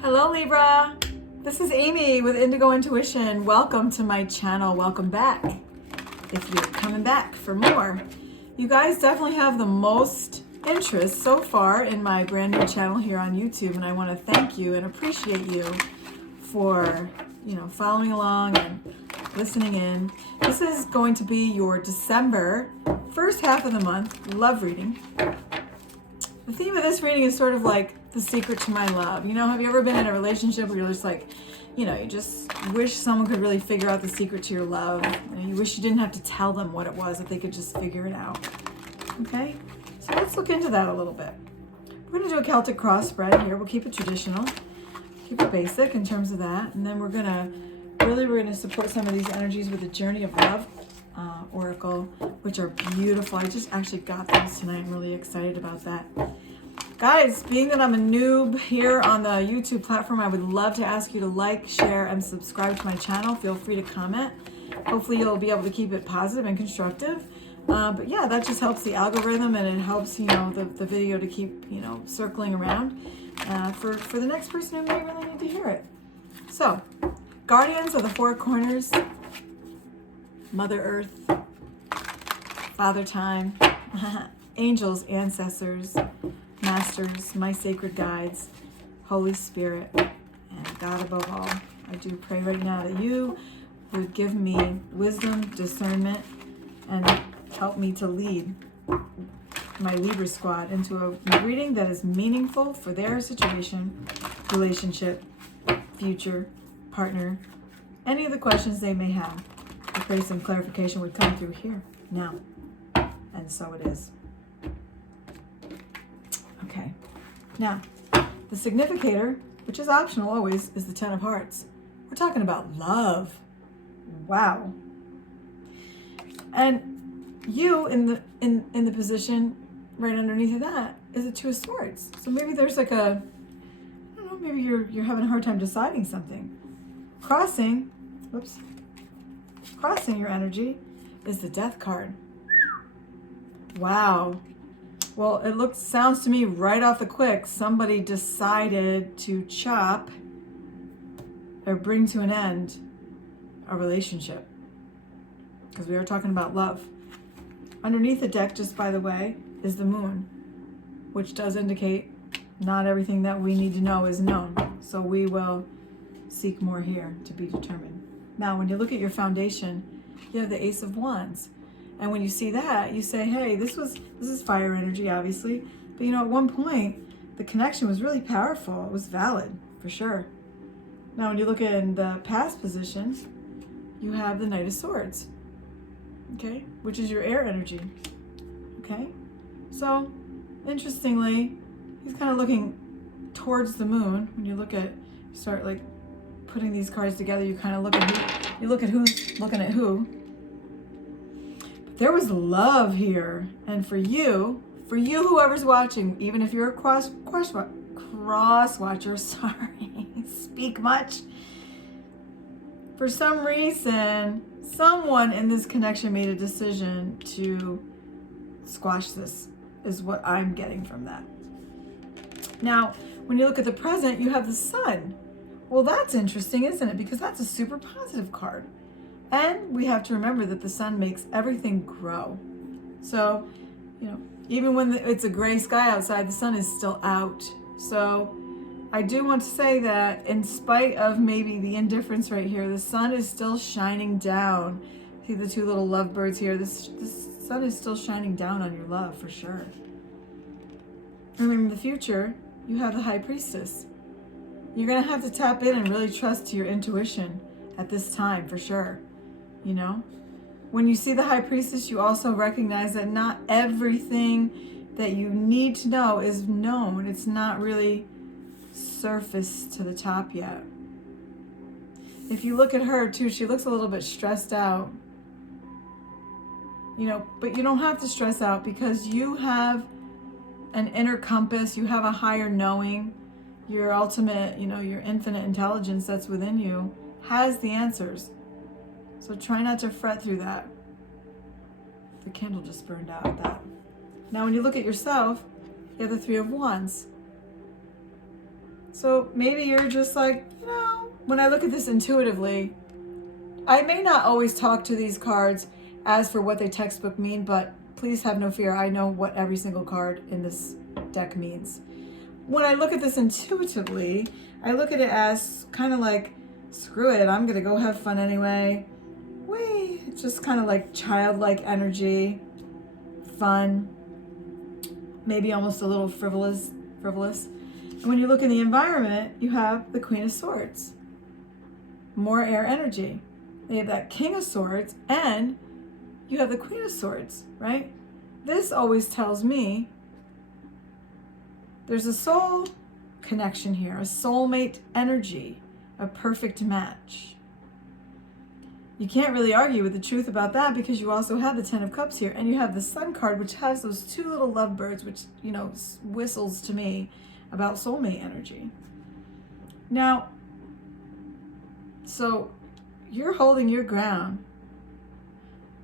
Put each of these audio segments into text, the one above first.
Hello Libra, this is Amy with Indigo Intuition. Welcome to my channel, welcome back. If you're coming back for more. You guys definitely have the most interest so far in my brand new channel here on YouTube, and I want to thank you and appreciate you for, following along and listening in. This is going to be your December first half of the month love reading. The theme of this reading is sort of like the secret to my love. Have you ever been in a relationship where you're just like, you just wish someone could really figure out the secret to your love. You wish you didn't have to tell them what it was, that they could just figure it out. Okay? So let's look into that a little bit. We're going to do a Celtic cross spread here. We'll keep it traditional, keep it basic in terms of that. And then we're going to support some of these energies with the Journey of Love Oracle, which are beautiful. I just actually got these tonight. I'm really excited about that. Guys, being that I'm a noob here on the YouTube platform, I would love to ask you to like, share, and subscribe to my channel. Feel free to comment. Hopefully you'll be able to keep it positive and constructive. But yeah, that just helps the algorithm, and it helps, the video to keep, circling around for the next person who may really need to hear it. So, guardians of the four corners, Mother Earth, Father Time, angels, ancestors, masters, my sacred guides, Holy Spirit, and God above all. I do pray right now that you would give me wisdom, discernment, and help me to lead my Libra squad into a reading that is meaningful for their situation, relationship, future, partner, any of the questions they may have. I pray some clarification would come through here, now. And so it is. Okay. Now, the significator, which is optional always, is the Ten of Hearts. We're talking about love. Wow. And you in the position right underneath of that is a Two of Swords. So maybe there's like a, I don't know, maybe you're having a hard time deciding something. Crossing your energy is the Death card. Wow. Well, it sounds to me right off the quick, somebody decided to chop or bring to an end a relationship. Because we are talking about love. Underneath the deck, just by the way, is the Moon, which does indicate not everything that we need to know is known. So we will seek more here to be determined. Now, when you look at your foundation, you have the Ace of Wands. And when you see that, you say, hey, this is fire energy, obviously. But at one point, the connection was really powerful. It was valid, for sure. Now, when you look in the past position, you have the Knight of Swords, okay? Which is your air energy, okay? So, interestingly, he's kind of looking towards the Moon. When you start like putting these cards together, you kind of look at who's looking at who. There was love here, and for you, whoever's watching, even if you're a cross watcher, sorry, speak much. For some reason, someone in this connection made a decision to squash this, is what I'm getting from that. Now, when you look at the present, you have the Sun. Well, that's interesting, isn't it? Because that's a super positive card. And we have to remember that the sun makes everything grow. So, even when it's a gray sky outside, the sun is still out. So I do want to say that in spite of maybe the indifference right here, the sun is still shining down. See the two little lovebirds here? This sun is still shining down on your love, for sure. And in the future, you have the High Priestess. You're going to have to tap in and really trust to your intuition at this time, for sure. When you see the High Priestess, you also recognize that not everything that you need to know is known. It's not really surfaced to the top yet. If you look at her too, she looks a little bit stressed out. But you don't have to stress out, because you have an inner compass, you have a higher knowing. Your ultimate, your infinite intelligence that's within you has the answers. So try not to fret through that. The candle just burned out at that. Now when you look at yourself, you have the Three of Wands. So maybe you're just like, when I look at this intuitively, I may not always talk to these cards as for what they textbook mean, but please have no fear. I know what every single card in this deck means. When I look at this intuitively, I look at it as kind of like, screw it, I'm going to go have fun anyway. Whee! It's just kind of like childlike energy, fun, maybe almost a little frivolous. And when you look in the environment, you have the Queen of Swords, more air energy. They have that King of Swords, and you have the Queen of Swords, right? This always tells me there's a soul connection here, a soulmate energy, a perfect match. You can't really argue with the truth about that because you also have the Ten of Cups here, and you have the Sun card, which has those two little lovebirds, which, whistles to me about soulmate energy. Now, so you're holding your ground,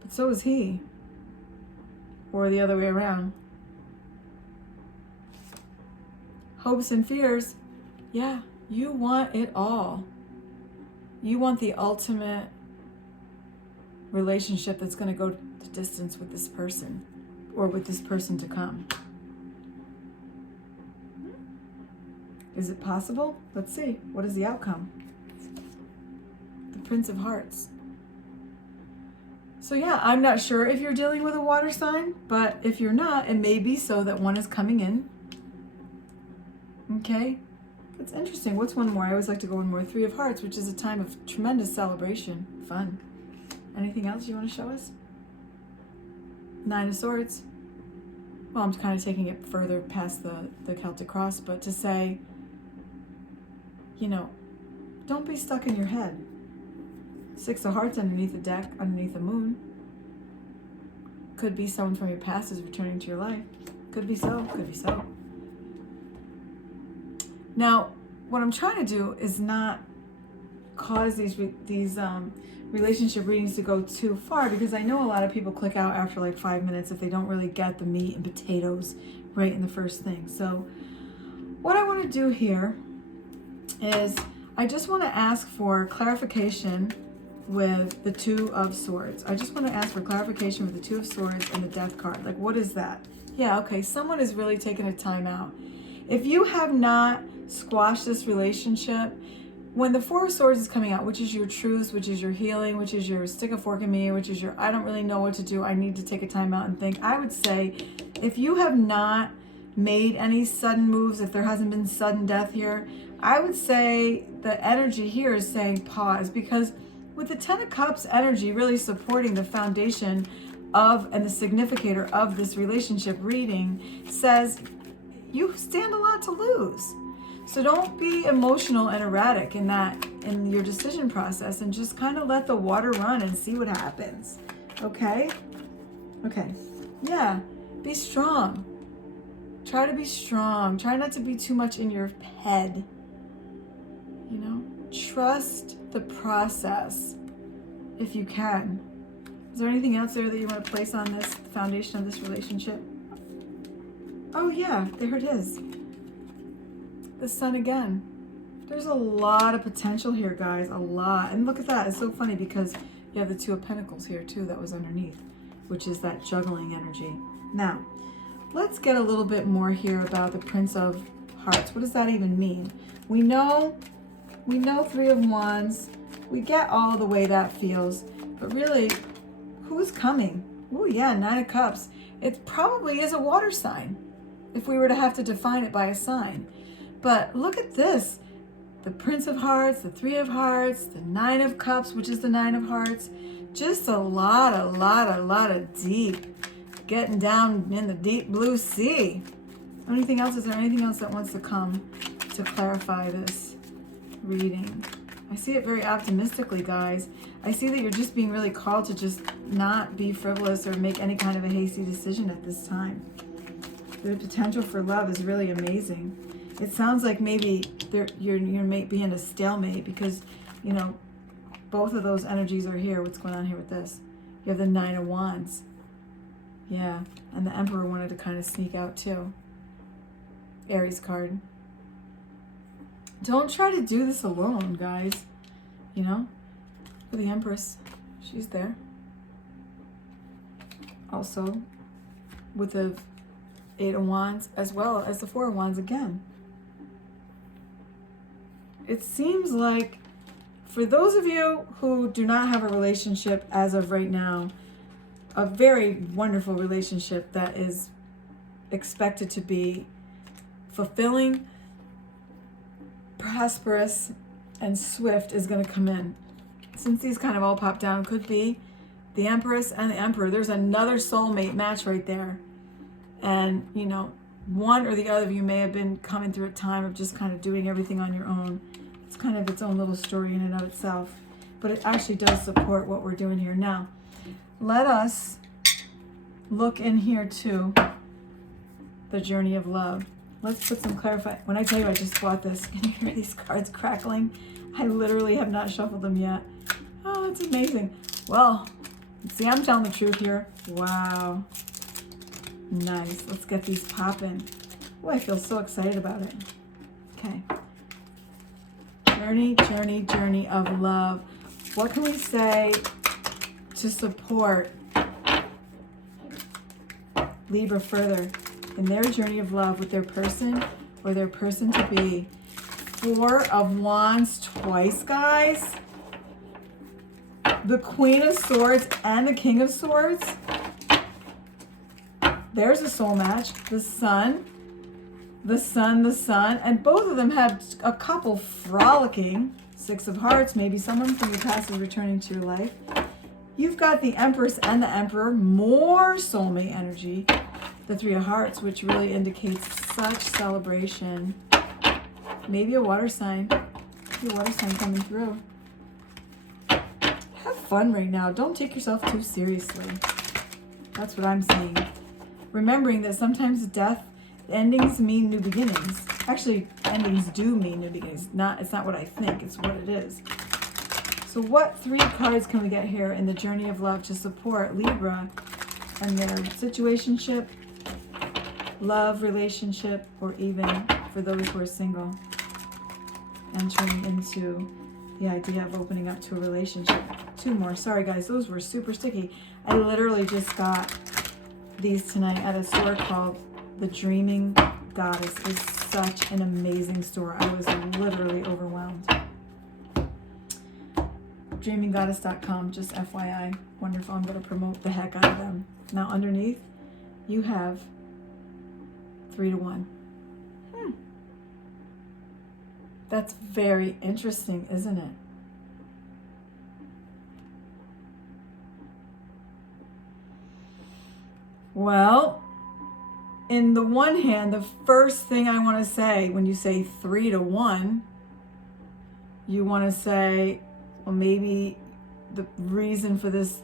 but so is he, or the other way around. Hopes and fears, yeah, you want it all. You want the ultimate relationship that's going to go the distance with this person, or with this person to come. Is it possible? Let's see. What is the outcome? The Prince of Hearts. So yeah, I'm not sure if you're dealing with a water sign, but if you're not, it may be so that one is coming in. Okay. It's interesting. What's one more? I always like to go one more. Three of Hearts, which is a time of tremendous celebration. Fun. Anything else you want to show us? Nine of Swords. Well, I'm kind of taking it further past the Celtic cross, but to say, don't be stuck in your head. Six of Hearts underneath the deck, underneath the moon. Could be someone from your past is returning to your life. Could be so, could be so. Now, what I'm trying to do is not cause these relationship readings to go too far, because I know a lot of people click out after like 5 minutes if they don't really get the meat and potatoes right in the first thing. So what I want to do here is I just want to ask for clarification with the Two of Swords. I just want to ask for clarification with the Two of Swords and the Death card. Like, what is that? Yeah, okay, someone is really taking a time out. If you have not squashed this relationship, when the Four of Swords is coming out, which is your truth, which is your healing, which is your stick a fork in me, which is your I don't really know what to do, I need to take a time out and think, I would say if you have not made any sudden moves, if there hasn't been sudden death here, I would say the energy here is saying pause, because with the Ten of Cups energy really supporting the foundation of and the significator of this relationship reading says you stand a lot to lose. So don't be emotional and erratic in your decision process, and just kind of let the water run and see what happens. Okay? Okay. Yeah. Be strong. Try to be strong. Try not to be too much in your head. Trust the process if you can. Is there anything else there that you want to place on this foundation of this relationship? Oh yeah, there it is. The Sun again. There's a lot of potential here, guys. A lot. And look at that. It's so funny because you have the Two of Pentacles here too that was underneath, which is that juggling energy. Now, let's get a little bit more here about the Prince of Hearts. What does that even mean? We know Three of Wands. We get all the way that feels. But really, who's coming? Oh yeah, Nine of Cups. It probably is a water sign if we were to have to define it by a sign. But look at this. The Prince of Hearts, the Three of Hearts, the Nine of Cups, which is the Nine of Hearts. Just a lot of deep. Getting down in the deep blue sea. Anything else? Is there anything else that wants to come to clarify this reading? I see it very optimistically, guys. I see that you're just being really called to just not be frivolous or make any kind of a hasty decision at this time. The potential for love is really amazing. It sounds like maybe your mate being a stalemate because, both of those energies are here. What's going on here with this? You have the Nine of Wands. Yeah, and the Emperor wanted to kind of sneak out too. Aries card. Don't try to do this alone, guys. You know, for the Empress, she's there. Also, with the Eight of Wands as well as the Four of Wands again. It seems like for those of you who do not have a relationship as of right now, a very wonderful relationship that is expected to be fulfilling, prosperous, and swift is going to come in. Since these kind of all pop down, could be the Empress and the Emperor. There's another soulmate match right there. And, you know, one or the other of you may have been coming through a time of just kind of doing everything on your own. It's kind of its own little story in and of itself. But it actually does support what we're doing here. Now, let us look in here to the journey of love. Let's put some clarify. When I tell you I just bought this, can you hear these cards crackling? I literally have not shuffled them yet. Oh, it's amazing. Well, see, I'm telling the truth here. Wow. Nice. Let's get these popping. Oh, I feel so excited about it. Okay. Journey, journey, journey of love. What can we say to support Libra further in their journey of love with their person or their person to be? Four of Wands twice, guys. The Queen of Swords and the King of Swords. There's a soul match. The Sun, the Sun, the Sun. And both of them have a couple frolicking. Six of Hearts. Maybe someone from your past is returning to your life. You've got the Empress and the Emperor. More soulmate energy. The Three of Hearts, which really indicates such celebration. Maybe a water sign. Maybe a water sign coming through. Have fun right now. Don't take yourself too seriously. That's what I'm seeing. Remembering that sometimes death endings mean new beginnings. Actually, endings do mean new beginnings. It's not what I think, it's what it is. So what three cards can we get here in the journey of love to support Libra and their situationship, love, relationship, or even for those who are single, entering into the idea of opening up to a relationship? Two more. Sorry guys, those were super sticky. I literally just got these tonight at a store called The Dreaming Goddess. It's such an amazing store. I was literally overwhelmed. dreaminggoddess.com, just FYI. Wonderful. I'm going to promote the heck out of them. Now underneath, you have 3 to 1. That's very interesting, isn't it? Well, in the one hand, the first thing I want to say when you say 3 to 1, you want to say, well, maybe the reason for this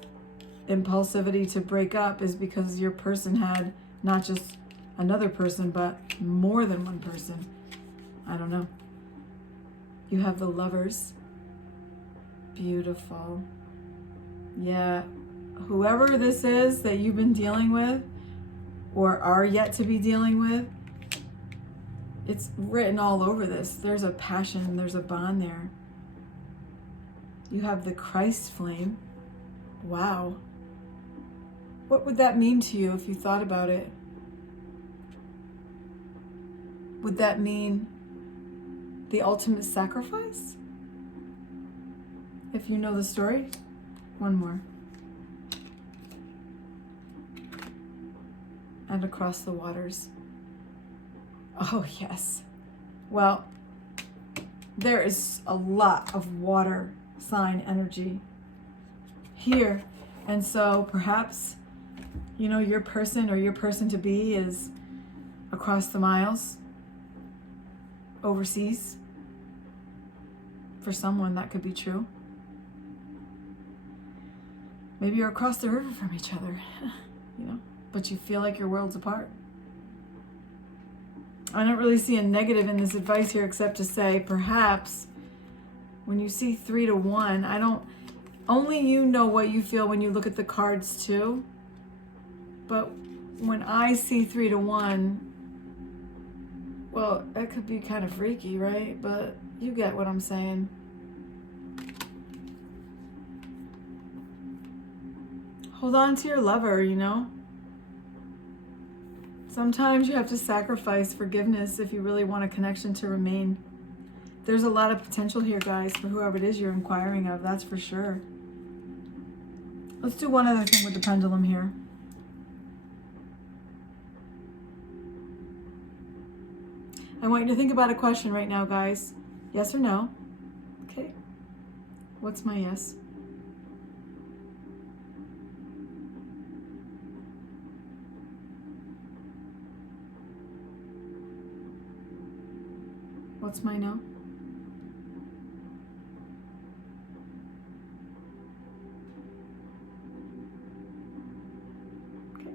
impulsivity to break up is because your person had not just another person, but more than one person. I don't know. You have the Lovers. Beautiful. Yeah. Whoever this is that you've been dealing with or are yet to be dealing with, it's written all over this. There's a passion, there's a bond there. You have the Christ flame. Wow. What would that mean to you if you thought about it? Would that mean the ultimate sacrifice? If you know the story? One more. And across the waters. Oh, yes. Well, there is a lot of water sign energy here. And so perhaps, you know, your person or your person to be is across the miles, overseas. For someone, that could be true. Maybe you're across the river from each other, you know, but you feel like your world's apart. I don't really see a negative in this advice here except to say perhaps when you see 3 to 1, only you know what you feel when you look at the cards too. But when I see 3 to 1, well, that could be kind of freaky, right? But You get what I'm saying. Hold on to your lover, you know? Sometimes you have to sacrifice forgiveness if you really want a connection to remain. There's a lot of potential here, guys, for whoever it is you're inquiring of, that's for sure. Let's do one other thing with the pendulum here. I want you to think about a question right now, guys. Yes or no? Okay. What's my yes? What's my no? Okay.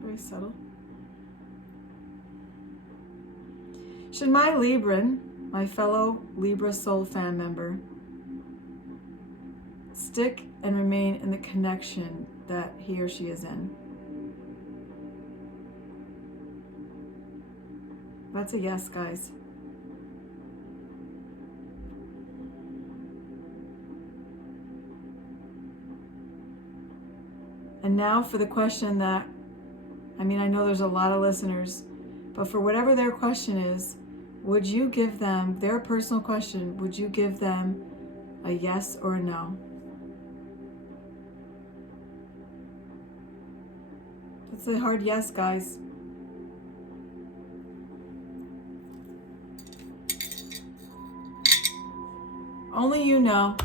Very subtle. Should my Libran, my fellow Libra soul fan member, stick and remain in the connection that he or she is in? That's a yes, guys. And now for the question that, I know there's a lot of listeners, but for whatever their question is, would you give them, their personal question, would you give them a yes or a no? That's a hard yes, guys. Only you know.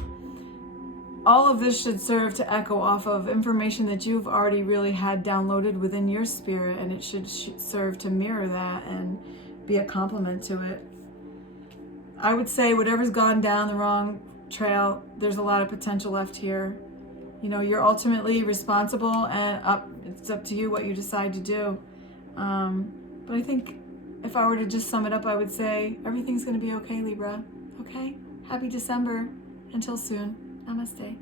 All of this should serve to echo off of information that you've already really had downloaded within your spirit, and it should serve to mirror that and be a complement to it. I would say whatever's gone down the wrong trail, there's a lot of potential left here. You know, you're ultimately responsible, and it's up to you what you decide to do. But I think if I were to just sum it up, I would say everything's going to be okay, Libra. Okay? Happy December. Until soon. Namaste.